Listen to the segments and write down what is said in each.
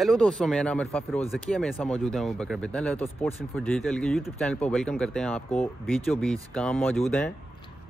Hello दोस्तों, मेरा नाम इरफा फिरोज ज़किया, मेरे साथ मौजूद है बकर बिदल। तो स्पोर्ट्स इन्फो डिजिटल के यूट्यूब चैनल पर वेलकम करते हैं आपको। बीचों बीच काम मौजूद हैं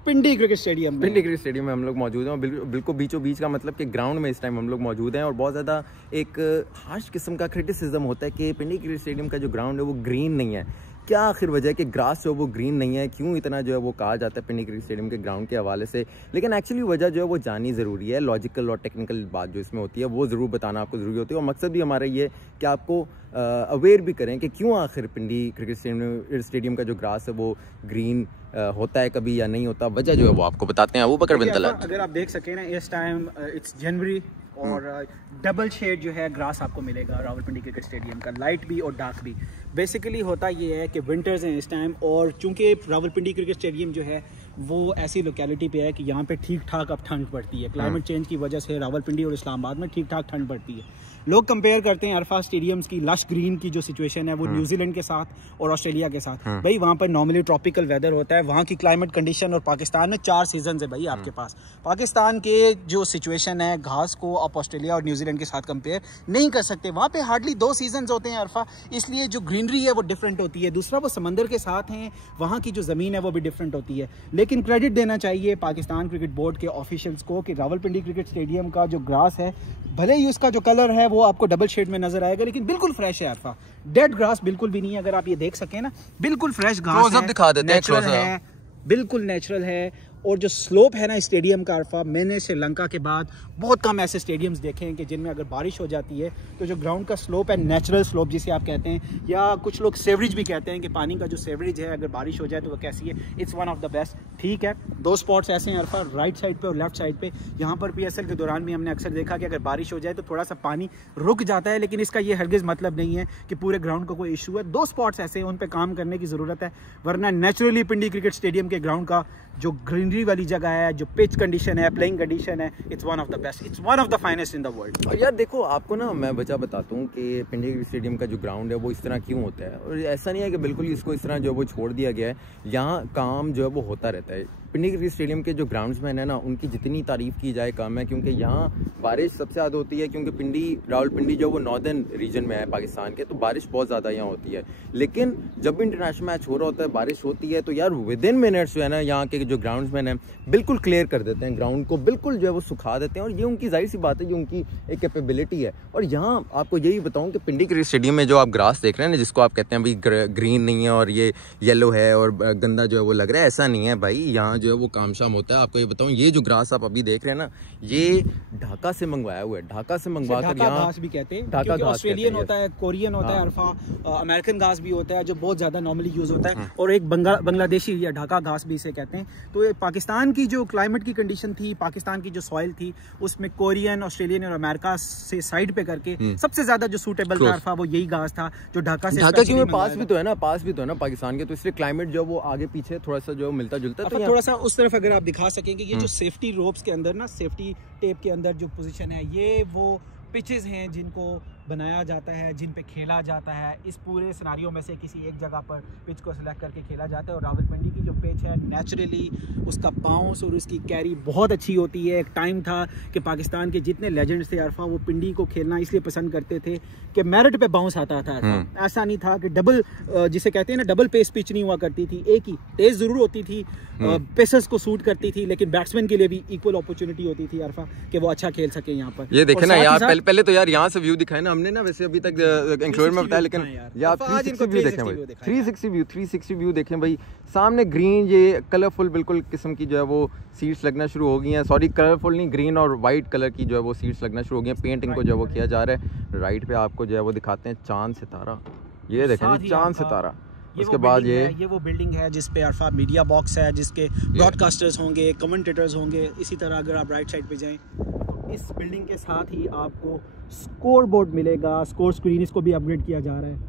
पिंडी क्रिकेट स्टेडियम में हम लोग मौजूद हैं। बिल्कुल बीचों बीच का मतलब कि ग्राउंड में इस टाइम हम लोग मौजूद हैं। और बहुत ज़्यादा एक हार्श किस्म का क्रिटिसिज्म होता है कि पिंडी क्रिकेट स्टेडियम का जो ग्राउंड है वो ग्रीन नहीं है। क्या आखिर वजह है कि ग्रास जो वो ग्रीन नहीं है, क्यों इतना जो है वो कहा जाता है पिंडी क्रिकेट स्टेडियम के ग्राउंड के हवाले से। लेकिन एक्चुअली वजह जो है वो जाननी ज़रूरी है। लॉजिकल और टेक्निकल बात जो इसमें होती है वो ज़रूर बताना आपको ज़रूरी होती है। और मकसद भी हमारा ये कि आपको अवेयर भी करें कि क्यों आखिर पिंडी क्रिकेट स्टेडियम का जो ग्रास है वो ग्रीन होता है कभी या नहीं होता। वजह जो है वो आपको बताते हैं। अबूबकर बिन तलत, अगर आप देख सकें ना, इस टाइम इट्स जनवरी और डबल शेड जो है ग्रास आपको मिलेगा रावलपिंडी क्रिकेट स्टेडियम का, लाइट भी और डार्क भी। बेसिकली होता ये है कि विंटर्स हैं इस टाइम, और चूंकि रावलपिंडी क्रिकेट स्टेडियम जो है वो ऐसी लोकेलिटी पे है कि यहाँ पे ठीक ठाक अब ठंड पड़ती है। क्लाइमेट चेंज की वजह से रावलपिंडी और इस्लामाबाद में ठीक ठाक ठंड पड़ती है। लोग कंपेयर करते हैं अरफा स्टेडियम्स की लश ग्रीन की जो सिचुएशन है वो न्यूजीलैंड के साथ और ऑस्ट्रेलिया के साथ। भाई वहाँ पर नॉर्मली ट्रॉपिकल वेदर होता है, वहाँ की क्लाइमेट कंडीशन, और पाकिस्तान में 4 सीजन है भाई आपके पास। पाकिस्तान के जो सिचुएशन है घास को आप ऑस्ट्रेलिया और न्यूजीलैंड के साथ कंपेयर नहीं कर सकते। वहाँ पे हार्डली 2 सीजन होते हैं अरफा, इसलिए जो ग्रीनरी है वो डिफरेंट होती है। दूसरा वो समंदर के साथ हैं, वहाँ की जो ज़मीन है वो भी डिफरेंट होती है। लेकिन क्रेडिट देना चाहिए पाकिस्तान क्रिकेट बोर्ड के ऑफिशियल्स को कि रावलपिंडी क्रिकेट स्टेडियम का जो ग्रास है, भले ही उसका जो कलर है वो आपको डबल शेड में नजर आएगा, लेकिन बिल्कुल फ्रेश है अरफा। डेड ग्रास बिल्कुल भी नहीं है। अगर आप ये देख सकें ना, बिल्कुल फ्रेश घास है, दिखा देते हैं, नेचुरल है, बिल्कुल नेचुरल है। और जो स्लोप है ना स्टेडियम का अरफा, मैंने श्रीलंका के बाद बहुत कम ऐसे स्टेडियम्स देखे हैं कि जिनमें अगर बारिश हो जाती है तो जो ग्राउंड का स्लोप है, नेचुरल स्लोप जिसे आप कहते हैं, या कुछ लोग सेवरेज भी कहते हैं कि पानी का जो सेवरेज है अगर बारिश हो जाए तो वो कैसी है, it's one of the best. ठीक है, 2 स्पॉट्स ऐसे हैं अरफा, राइट साइड पे और लेफ्ट साइड पे। यहाँ पर PSL के दौरान भी हमने अक्सर देखा कि अगर बारिश हो जाए तो थोड़ा सा पानी रुक जाता है, लेकिन इसका ये हरगिज़ मतलब नहीं है कि पूरे ग्राउंड को कोई इशू है। 2 स्पॉट्स ऐसे हैं, उन पर काम करने की ज़रूरत है, वरना नेचुरली पिंडी क्रिकेट स्टेडियम के ग्राउंड का जो ग्रीनरी वाली जगह है, जो पिच कंडीशन है, प्लेइंग कंडीशन है, it's one of the best, it's one of the finest in the world. और यार देखो, आपको ना मैं वजह बताता हूँ कि पिंडी स्टेडियम का जो ग्राउंड है वो इस तरह क्यों होता है। और ऐसा नहीं है कि बिल्कुल इसको इस तरह जो है वो छोड़ दिया गया है, यहाँ काम जो है वो होता रहता है। पिंडी क्रिकेट स्टेडियम के जो ग्राउंड्समैन है ना, उनकी जितनी तारीफ़ की जाए कम है, क्योंकि यहाँ बारिश सबसे ज़्यादा होती है। क्योंकि रावलपिंडी जो वो नॉर्दर्न रीजन में है पाकिस्तान के, तो बारिश बहुत ज़्यादा यहाँ होती है। लेकिन जब भी इंटरनेशनल मैच हो रहा होता है, बारिश होती है, तो यार विद इन मिनट्स जो है ना यहाँ के जो ग्राउंड्समैन हैं बिल्कुल क्लियर कर देते हैं ग्राउंड को, बिल्कुल जो है वो सुखा देते हैं। और ये उनकी जाहिर सी बात है, ये उनकी एक कैपेबिलिटी है। और यहाँ आपको यही बताऊँ कि पिंडी क्रिकेट स्टेडियम में जो आप ग्रास देख रहे हैं ना, जिसको आप कहते हैं भाई ग्रीन नहीं है और ये येलो है और गंदा जो है वो लग रहा है, ऐसा नहीं है भाई। यहाँ जो है वो काम शाम होता है। आपको ये बताऊँ, ये जो ग्रास आप अभी देख रहे हैं ना, ये ढाका से मंगवाया हुआ है। ढाका से मंगवा कर यहाँ घास भी कहते हैं, ढाका घास ऑस्ट्रेलियन होता है, कोरियन होता है अरफा, अमेरिकन घास भी होता है जो बहुत ज्यादा नॉर्मली यूज होता है, और एक बांग्लादेशी या ढाका घास भी इसे कहते हैं। तो ये पाकिस्तान की जो क्लाइमेट की कंडीशन थी, पाकिस्तान की जो सॉइल थी, उसमें कोरियन, ऑस्ट्रेलियन और अमेरिका से साइड पे करके सबसे ज्यादा जो सूटेबल था अरफा वो यही घास था जो ढाका से। ढाका क्योंकि पास भी तो है ना पाकिस्तान के, तो इसलिए क्लाइमेट जो वो आगे पीछे थोड़ा सा जो मिलता जुलता है। तो थोड़ा सा उस तरफ अगर आप दिखा सकेंगे, ये जो सेफ्टी रोप्स के अंदर ना, सेफ्टी टेप के अंदर जो पोजीशन है, ये वो पिचेस हैं जिनको बनाया जाता है, जिन पे खेला जाता है। इस पूरे सिनारियों में से किसी एक जगह पर पिच को सिलेक्ट करके खेला जाता है। और रावलपिंडी की जो पिच है, नेचुरली उसका बाउंस और उसकी कैरी बहुत अच्छी होती है। एक टाइम था कि पाकिस्तान के जितने लेजेंड्स थे अरफा, वो पिंडी को खेलना इसलिए पसंद करते थे कि मेरिट पे बाउंस आता था। ऐसा नहीं था कि डबल, जिसे कहते हैं ना, डबल पेस पिच नहीं हुआ करती थी, एक ही तेज जरूर होती थी, पेसर्स को सूट करती थी, लेकिन बैट्समैन के लिए भी इक्वल अपॉर्चुनिटी होती थी अरफा कि वो अच्छा खेल सके यहाँ पर। ये देखे ना यार, पहले तो यार यहाँ से व्यू दिखाए ना हमने ना, वैसे अभी तक इंक्लूड में बताया, लेकिन यार 360 व्यू देखें भाई, 360 व्यू देखें भाई। सामने ग्रीन, ये कलरफुल बिल्कुल किस्म की जो है वो सीट्स लगना शुरू हो गई हैं। सॉरी, कलरफुल नहीं, ग्रीन और वाइट कलर की जो है वो सीट्स लगना शुरू हो गई हैं। पेंटिंग को जो है वो किया जा रहा है। राइट पे आपको जो है वो दिखाते हैं चांद सितारा, ये देखें जी, चांद सितारा। उसके बाद ये वो बिल्डिंग है जिस पे अरफा मीडिया बॉक्स है, जिसके ब्रॉडकास्टर्स होंगे, कमेंटेटर्स होंगे। इसी तरह अगर आप राइट साइड पे जाएं तो इस बिल्डिंग के साथ ही आपको स्कोर बोर्ड मिलेगा, स्कोर स्क्रीन, इसको भी अपग्रेड किया जा रहा है।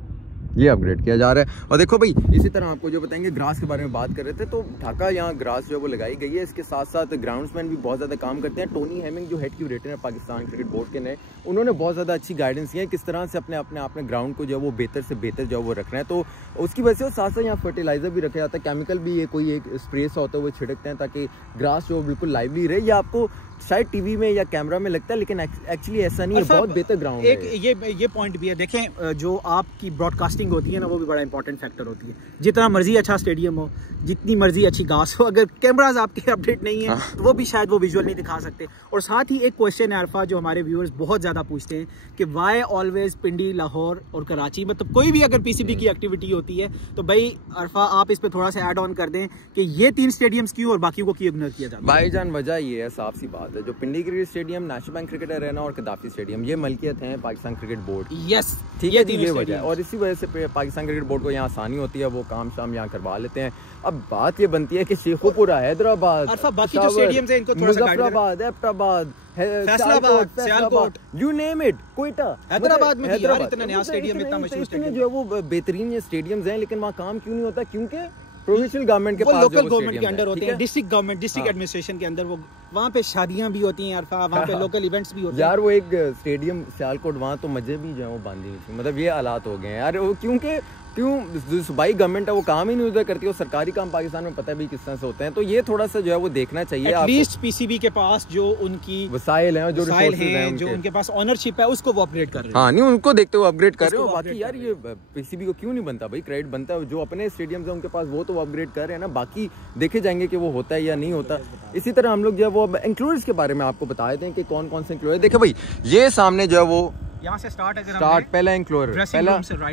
ये अपग्रेड किया जा रहा है। और देखो भाई, इसी तरह आपको जो बताएंगे, ग्रास के बारे में बात कर रहे थे, तो ढाका यहाँ ग्रास जो है वो लगाई गई है। इसके साथ साथ ग्राउंड्समैन भी बहुत ज़्यादा काम करते हैं। टोनी हेमिंग जो हेड क्यूरेटर है पाकिस्तान क्रिकेट बोर्ड के नए, उन्होंने बहुत ज़्यादा अच्छी गाइडेंस दी है किस तरह से अपने ग्राउंड को जो है वो बेहतर से बेहतर जो है वो रखना है। तो उसकी वजह से साथ साथ यहाँ फर्टिलाइजर भी रखा जाता है, केमिकल भी, ये कोई एक स्प्रे सा होता है वो छिड़कते हैं ताकि ग्रास जो बिल्कुल लाइवली रहे। या आपको शायद टीवी में या कैमरा में लगता है, लेकिन एक्चुअली ऐसा नहीं है, बहुत बेहतर ग्राउंड है। एक ये पॉइंट भी है, देखें जो आपकी ब्रॉडकास्टिंग होती है ना, वो भी बड़ा इंपॉर्टेंट फैक्टर होती है। जितना मर्जी अच्छा स्टेडियम हो, जितनी मर्जी अच्छी घास हो, अगर कैमराज आपके अपडेट नहीं है तो वो भी शायद वो विजुअल नहीं दिखा सकते। और साथ ही एक क्वेश्चन है अरफा, जो हमारे व्यूअर्स बहुत ज़्यादा पूछते हैं कि वाई ऑलवेज पिंडी, लाहौर और कराची, मतलब कोई भी अगर पीसीबी की एक्टिविटी होती है तो भाई अरफा आप इस पर थोड़ा सा ऐड ऑन कर दें कि ये 3 स्टेडियम्स क्यों और बाकी को क्यों इग्नोर किया जाता है। भाईजान वजह ये है, साफ सी बात है, जो Pindi cricket stadium, national bank cricket arena और कदाफी स्टेडियम, ये मलकियत है पाकिस्तान क्रिकेट बोर्ड। यस, ठीक है, ये वजह है। और इसी वजह से पाकिस्तान क्रिकेट बोर्ड को यहाँ आसानी होती है, वो काम शाम यहाँ करवा लेते हैं। अब बात ये बनती है कि शेखुपुरा, हैदराबाद, बाकी जो स्टेडियम्स हैं इनको थोड़ा सा Muzaffarabad, Abbottabad, Faisalabad, Sialkot, you name it, Quetta, Hyderabad में यार इतना नया स्टेडियम, इतना मशहूर स्टेडियम जो है वो बेहतरीन स्टेडियम्स हैं, लेकिन वहाँ काम क्यों नहीं होता? क्योंकि प्रोविंशियल गवर्नमेंट के पास, लोकल गवर्नमेंट के अंडर होते हैं, डिस्ट्रिक्ट गवर्नमेंट, डिस्ट्रिक्ट एडमिनिस्ट्रेशन के अंदर, वो वहाँ पे शादियां भी होती हैं अरफा, वहाँ पे लोकल इवेंट्स भी होते हैं। यार वो एक स्टेडियम सियालकोट, वहाँ तो मजे भी जो है वो बांधी हुई थी, मतलब ये हालात हो गए हैं यार। क्योंकि जो सूबाई गवर्नमेंट है वो काम ही नहीं उधर करती, और सरकारी काम पाकिस्तान में पता भी किस तरह से होते हैं। तो ये थोड़ा सा जो है वो देखना चाहिए, एटलीस्ट पीसीबी के पास जो उनकी वसाइल हैं, जो रिसोर्सेज हैं, जो उनके पास ओनरशिप है, उसको वो अपग्रेड कर रहे हैं। हाँ, नहीं उनको देखते हुए अपग्रेड कर रहे हो। बाकी यार ये पीसीबी को क्यों नहीं बनता भाई? क्रेडिट बनता है, जो अपने स्टेडियम्स हैं उनके पास, वो तो अपग्रेड कर रहे हैं ना। बाकी देखे जाएंगे कि वो होता है या नहीं होता। इसी तरह हम लोग जो है वो एंक्लोजर्स के बारे में आपको बता देते हैं कि कौन कौन से एंक्लोजर। देखो भाई, ये सामने जो है वो यहाँ से स्टार्ट पहला एंक्लोजर,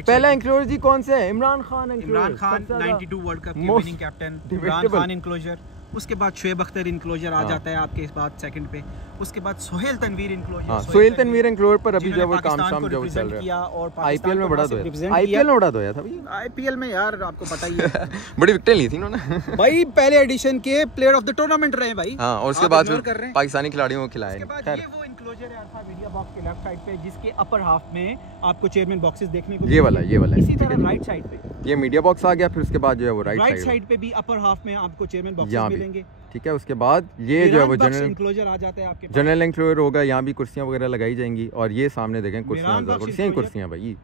पहला एंक्लोजर जी कौन से है? इमरान खान 92 वर्ल्ड कप के winning captain Imran Khan enclosure. उसके बाद शुएब अख्तर इनक्लोजर आ जाता है आपके इस बात सेकंड पे। उसके बाद सोहेल तनवीर इनक्लोजर, सोहेल तनवीर इनक्लोजर पर अभी जो वो काम शाम जो चल रहा है, और आईपीएल में बड़ा धोया, आईपीएल में बड़ा धोया था भाई। आईपीएल में यार आपको पता ही है बड़ी विकेटें ली थी इन्होंने भाई, पहले एडिशन के प्लेयर ऑफ द टूर्नामेंट रहे भाई। हां, और उसके बाद पाकिस्तानी खिलाड़ियों को खिलाए। ये वो इनक्लोजर है अल्फा मीडिया बॉक्स के लेफ्ट साइड पे, जिसके अपर हाफ में आपको चेयरमैन बॉक्सेस देखने को ये वाला इसी तरह राइट साइड पे ये मीडिया बॉक्स आ गया। फिर उसके बाद जो है वो राइट साइड पे भी अपर हाफ में आपको चेयरमैन बॉक्सेस मिलेंगे। ठीक है, उसके बाद ये जो है वो जनरल एंक्लोजर आ जाता है आपके पास, जनरल एंक्लोजर होगा। यहाँ भी कुर्सियाँ वगैरह लगाई जाएंगी, और ये सामने देखें कुर्सियाँ भाई,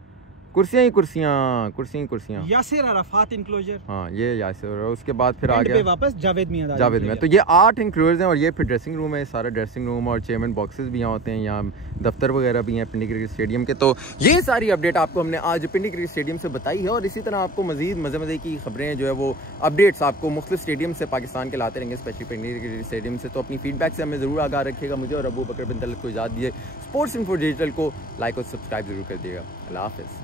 कुर्सियाँ। यासिर अराफात इंक्लोजर, हाँ ये यासिर। और उसके बाद फिर आ गया वापस जावेद मियां। तो ये 8 इंक्लोजर्स हैं, और ये फिर ड्रेसिंग रूम है, सारा ड्रेसिंग रूम और चेयरमैन बॉक्सेस भी यहाँ होते हैं। यहाँ दफ्तर वगैरह भी हैं पिंडी क्रिकेट स्टेडियम के। तो ये सारी अपडेट आपको हमने आज पिंडी क्रिकेट स्टेडियम से बताई है, और इसी तरह आपको मजीद मज़े की खबरें जो है वो अपडेट्स आपको मुख्तलिफ स्टेडियम से पाकिस्तान के लाते रहेंगे, स्पेशली पिंडी क्रिकेट स्टेडियम से। तो अपनी फीडबैक से हमें ज़रूर आगाह रखिएगा। मुझे और अबू बकर बिन तलत को इजाज़त दिए। स्पोर्ट्स इन्फो डिजिटल को लाइक और सब्सक्राइब जरूर कर दिएगा। अल्लाह हाफ़िज़।